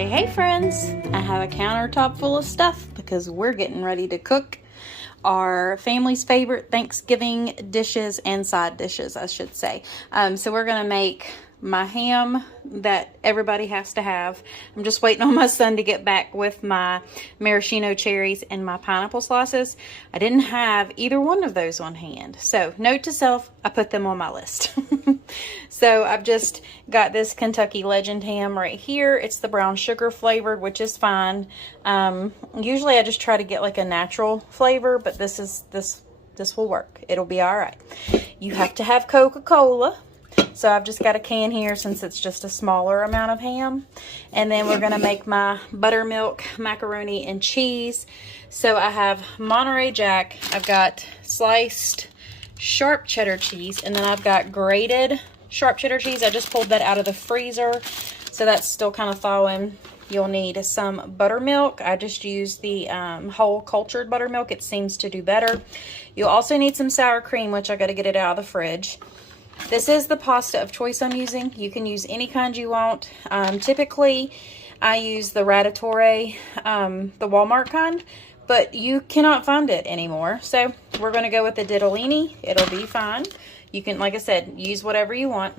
Hey friends, I have a countertop full of stuff because we're getting ready to cook our family's favorite Thanksgiving dishes and side dishes, I should say. So we're gonna make my ham that everybody has to have. I'm just waiting on my son to get back with my maraschino cherries and my pineapple slices. I didn't have either one of those on hand. So note to self, I put them on my list. So I've just got this Kentucky Legend ham right here. It's the brown sugar flavored, which is fine. Usually I just try to get like a natural flavor, but this will work. It'll be all right. You have to have Coca-Cola. So I've just got a can here since it's just a smaller amount of ham. And then we're going to make my buttermilk macaroni and cheese. So I have Monterey Jack. I've got sliced sharp cheddar cheese. And then I've got grated sharp cheddar cheese. I just pulled that out of the freezer. So that's still kind of thawing. You'll need some buttermilk. I just used the whole cultured buttermilk. It seems to do better. You'll also need some sour cream, which I got to get it out of the fridge. This is the pasta of choice I'm using. You can use any kind you want. Typically, I use the Ratatouille, the Walmart kind, but you cannot find it anymore. So we're going to go with the Ditalini. It'll be fine. You can, like I said, use whatever you want.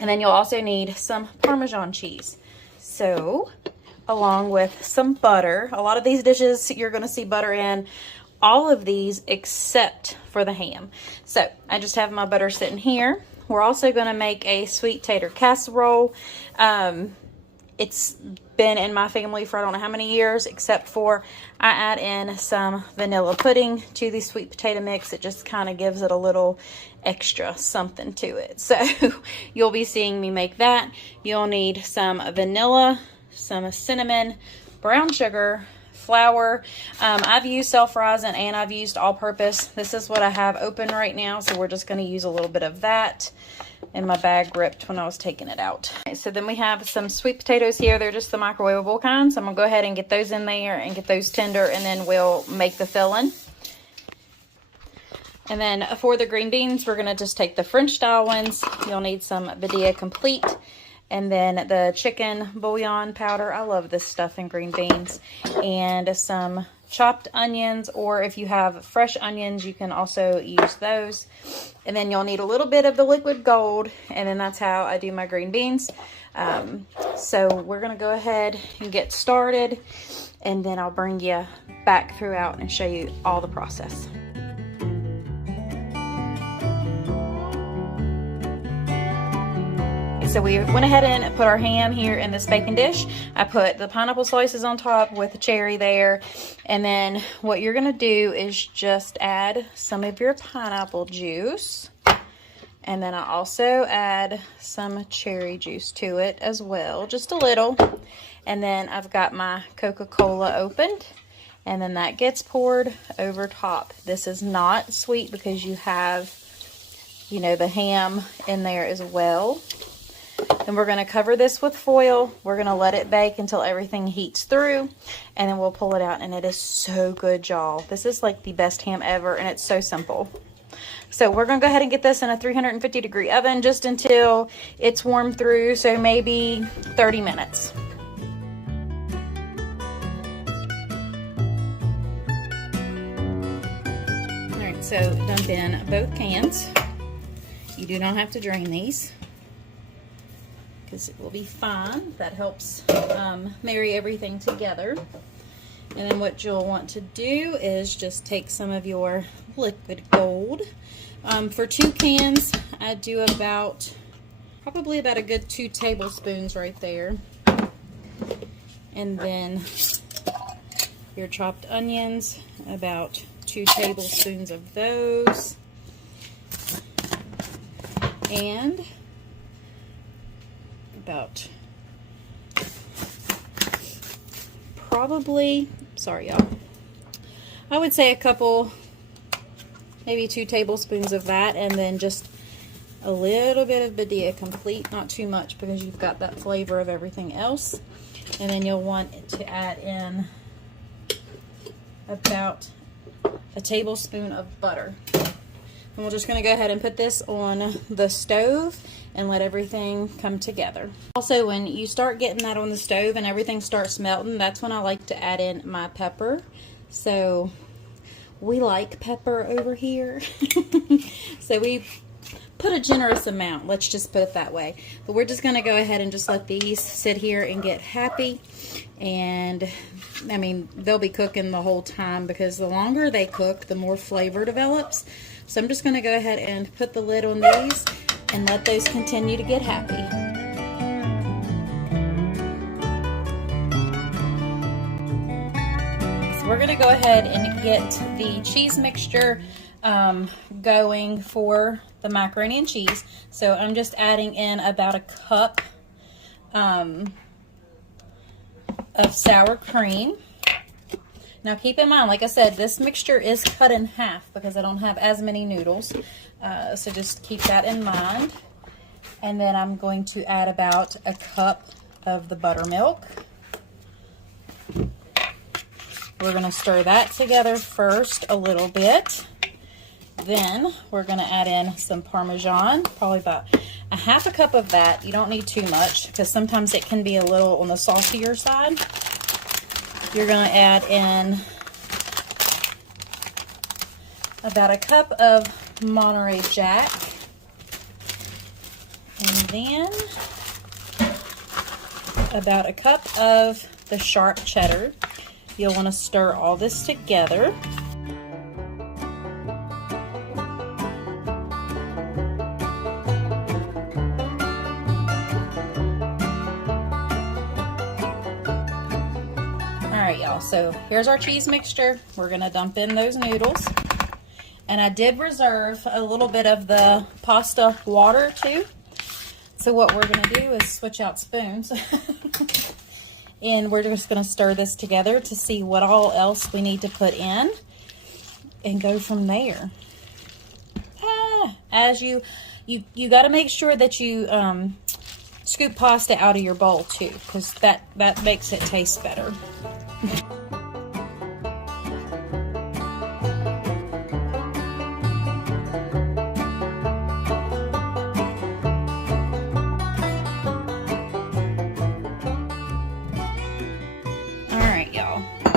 And then you'll also need some Parmesan cheese. So, along with some butter. A lot of these dishes you're going to see butter in. All of these except for the ham. So I just have my butter sitting here. We're also going to make a sweet tater casserole. It's been in my family for I don't know how many years, except for I add in some vanilla pudding to the sweet potato mix. It just kind of gives it a little extra something to it. So you'll be seeing me make that. You'll need some vanilla, some cinnamon, brown sugar, flour. I've used self-rising and I've used all-purpose. This is what I have open right now, so we're just going to use a little bit of that. And my bag ripped when I was taking it out. Okay, so then we have some sweet potatoes here. They're just the microwavable kind, so I'm going to go ahead and get those in there and get those tender, and then we'll make the filling. And then for the green beans, we're going to just take the French style ones. You'll need some Badia Complete. And then the chicken bouillon powder. I love this stuff in green beans. And some chopped onions, or if you have fresh onions, you can also use those. And then you'll need a little bit of the liquid gold. And then that's how I do my green beans. So we're going to go ahead and get started. And then I'll bring you back throughout and show you all the process. So we went ahead and put our ham here in this baking dish. I put the pineapple slices on top with the cherry there. And then what you're going to do is just add some of your pineapple juice. And then I also add some cherry juice to it as well, just a little. And then I've got my Coca-Cola opened. And then that gets poured over top. This is not sweet because you have, you know, the ham in there as well. And we're going to cover this with foil. We're going to let it bake until everything heats through. And then we'll pull it out. And it is so good, y'all. This is like the best ham ever. And it's so simple. So we're going to go ahead and get this in a 350-degree oven just until it's warmed through. So maybe 30 minutes. Alright, so dump in both cans. You do not have to drain these, because it will be fine. That helps marry everything together. And then what you'll want to do is just take some of your liquid gold. For 2 cans, I do probably about a good 2 tablespoons right there. And then your chopped onions, about 2 tablespoons of those. And about probably, sorry y'all, I would say a couple, maybe 2 tablespoons of that, and then just a little bit of Badia Complete, not too much because you've got that flavor of everything else. And then you'll want to add in about a tablespoon of butter. And we're just going to go ahead and put this on the stove and let everything come together. Also, when you start getting that on the stove and everything starts melting, that's when I like to add in my pepper. So we like pepper over here. So we put a generous amount, let's just put it that way. But we're just going to go ahead and just let these sit here and get happy. And I mean, they'll be cooking the whole time, because the longer they cook, the more flavor develops. So I'm just going to go ahead and put the lid on these and let those continue to get happy. So we're going to go ahead and get the cheese mixture going for the macaroni and cheese. So I'm just adding in about a cup of sour cream. Now keep in mind, like I said, this mixture is cut in half because I don't have as many noodles. So just keep that in mind. And then I'm going to add about a cup of the buttermilk. We're going to stir that together first a little bit. Then we're going to add in some Parmesan, probably about a half a cup of that. You don't need too much because sometimes it can be a little on the saucier side. You're going to add in about a cup of Monterey Jack. And then about a cup of the sharp cheddar. You'll want to stir all this together. So here's our cheese mixture. We're going to dump in those noodles. And I did reserve a little bit of the pasta water too. So what we're going to do is switch out spoons. And we're just going to stir this together to see what all else we need to put in and go from there. As you got to make sure that you scoop pasta out of your bowl too, because that makes it taste better.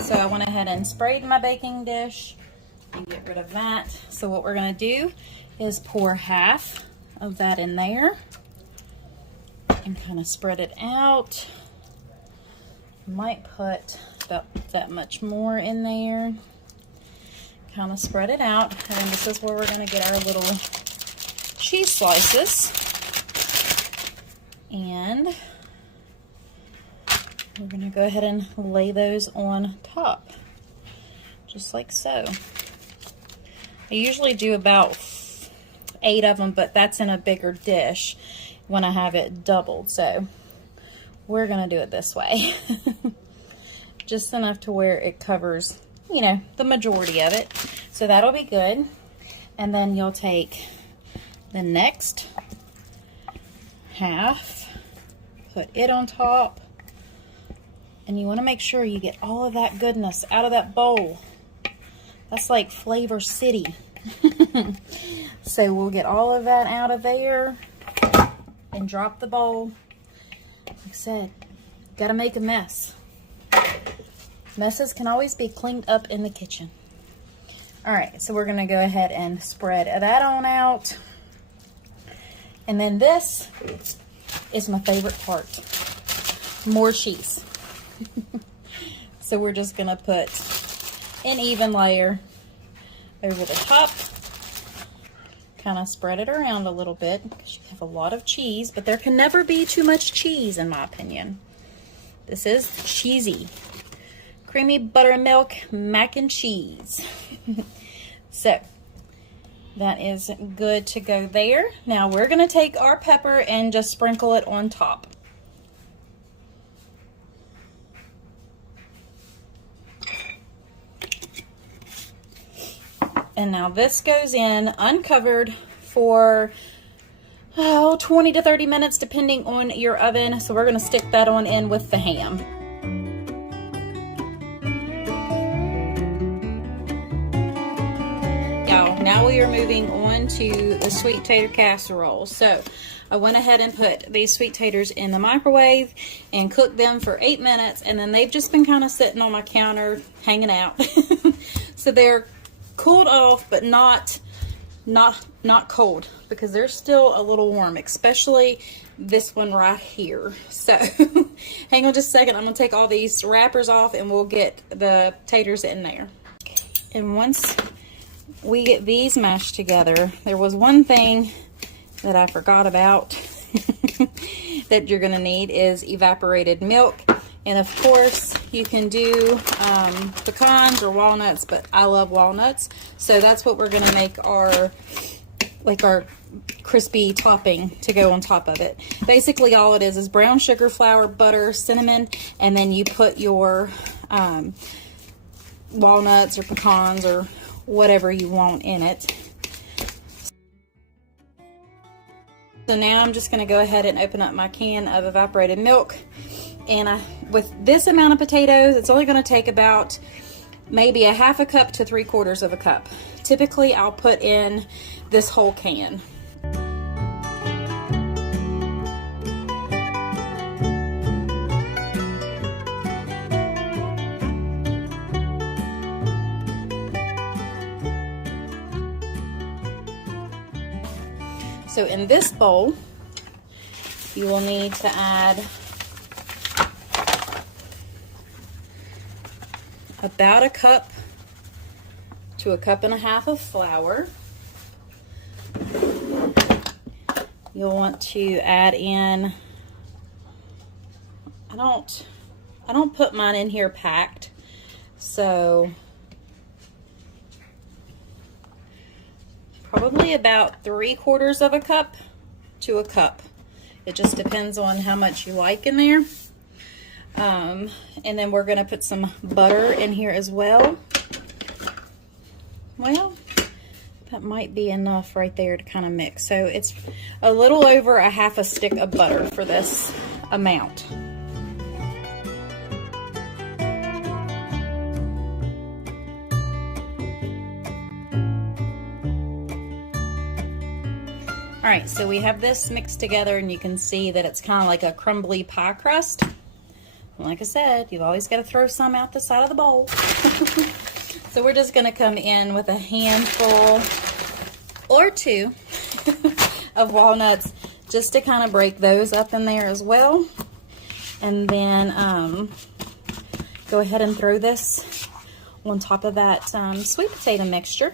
So I went ahead and sprayed my baking dish and get rid of that. So what we're going to do is pour half of that in there and kind of spread it out. Might put about that much more in there. Kind of spread it out. And this is where we're going to get our little cheese slices. And we're going to go ahead and lay those on top, just like so. I usually do about 8 of them, but that's in a bigger dish when I have it doubled. So we're going to do it this way. Just enough to where it covers, you know, the majority of it. So that'll be good. And then you'll take the next half, put it on top. And you want to make sure you get all of that goodness out of that bowl. That's like Flavor City. So we'll get all of that out of there and drop the bowl. Like I said, got to make a mess. Messes can always be cleaned up in the kitchen. All right, so we're going to go ahead and spread that on out. And then this is my favorite part. More cheese. So we're just going to put an even layer over the top. Kind of spread it around a little bit because you have a lot of cheese, but there can never be too much cheese in my opinion. This is cheesy. Creamy buttermilk mac and cheese. So that is good to go there. Now we're going to take our pepper and just sprinkle it on top. And now this goes in uncovered for 20 to 30 minutes depending on your oven. So we're going to stick that on in with the ham. Y'all, now we we are moving on to the sweet tater casserole. So I went ahead and put these sweet taters in the microwave and cooked them for 8 minutes, and then they've just been kind of sitting on my counter hanging out. So they're cooled off, but not cold, because they're still a little warm, especially this one right here. So hang on just a second. I'm gonna take all these wrappers off and we'll get the taters in there. And once we get these mashed together, there was one thing that I forgot about that you're gonna need is evaporated milk. And of course you can do pecans or walnuts, but I love walnuts, so that's what we're gonna make our crispy topping to go on top of it. Basically all it is brown sugar, flour, butter, cinnamon, and then you put your walnuts or pecans or whatever you want in it. So now I'm just going to go ahead and open up my can of evaporated milk, and with this amount of potatoes, it's only going to take about maybe a half a cup to 3/4 of a cup. Typically I'll put in this whole can. So in this bowl, you will need to add about a cup to a cup and a half of flour. You'll want to add in, I don't put mine in here packed, so probably about 3/4 of a cup to a cup. It just depends on how much you like in there. And then we're gonna put some butter in here as well. Well, that might be enough right there to kind of mix. So it's a little over a half a stick of butter for this amount. All right, so we have this mixed together, and you can see that it's kind of like a crumbly pie crust. Like I said, you've always got to throw some out the side of the bowl. So we're just going to come in with a handful or two of walnuts just to kind of break those up in there as well. And then go ahead and throw this on top of that sweet potato mixture.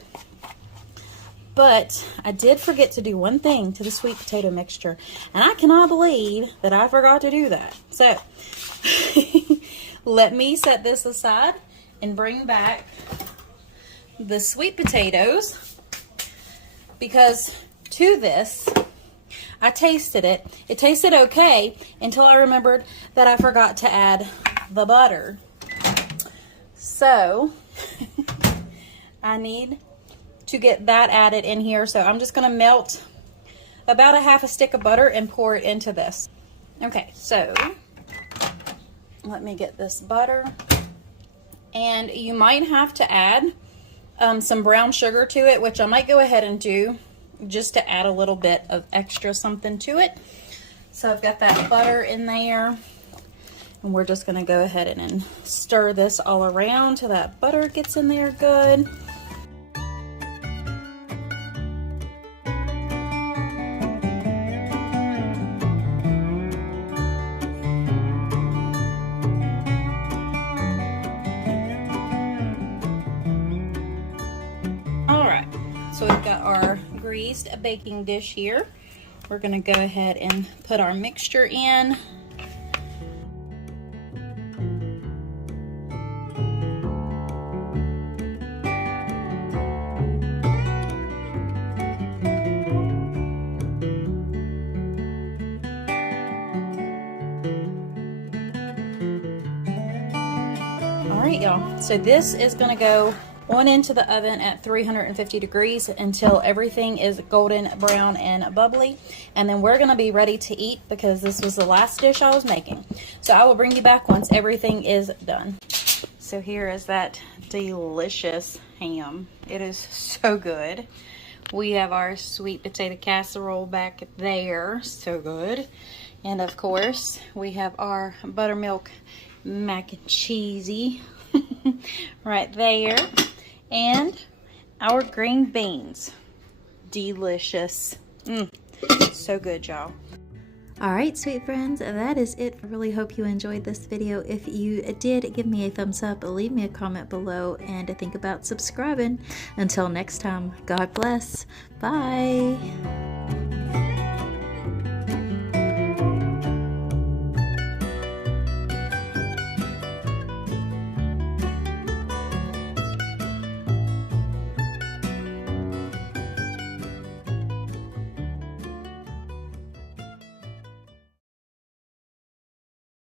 But I did forget to do one thing to the sweet potato mixture, and I cannot believe that I forgot to do that. So let me set this aside and bring back the sweet potatoes, because to this, I tasted it. It tasted okay until I remembered that I forgot to add the butter. So I need to get that added in here. So I'm just going to melt about a half a stick of butter and pour it into this. Okay, so let me get this butter. And you might have to add some brown sugar to it, which I might go ahead and do just to add a little bit of extra something to it. So I've got that butter in there, and we're just going to go ahead and stir this all around till that butter gets in there good. So we've got our greased baking dish here. We're going to go ahead and put our mixture in. All right, y'all. So this is going to go on into the oven at 350 degrees until everything is golden brown and bubbly, and then we're going to be ready to eat, because this was the last dish I was making. So I will bring you back once everything is done. So here is that delicious ham. It is so good. We have our sweet potato casserole back there. So good. And of course, we have our buttermilk mac and cheesy right there. And our green beans. Delicious. So good, y'all. Alright, sweet friends, that is it. I really hope you enjoyed this video. If you did, give me a thumbs up, leave me a comment below, and think about subscribing. Until next time, God bless. Bye.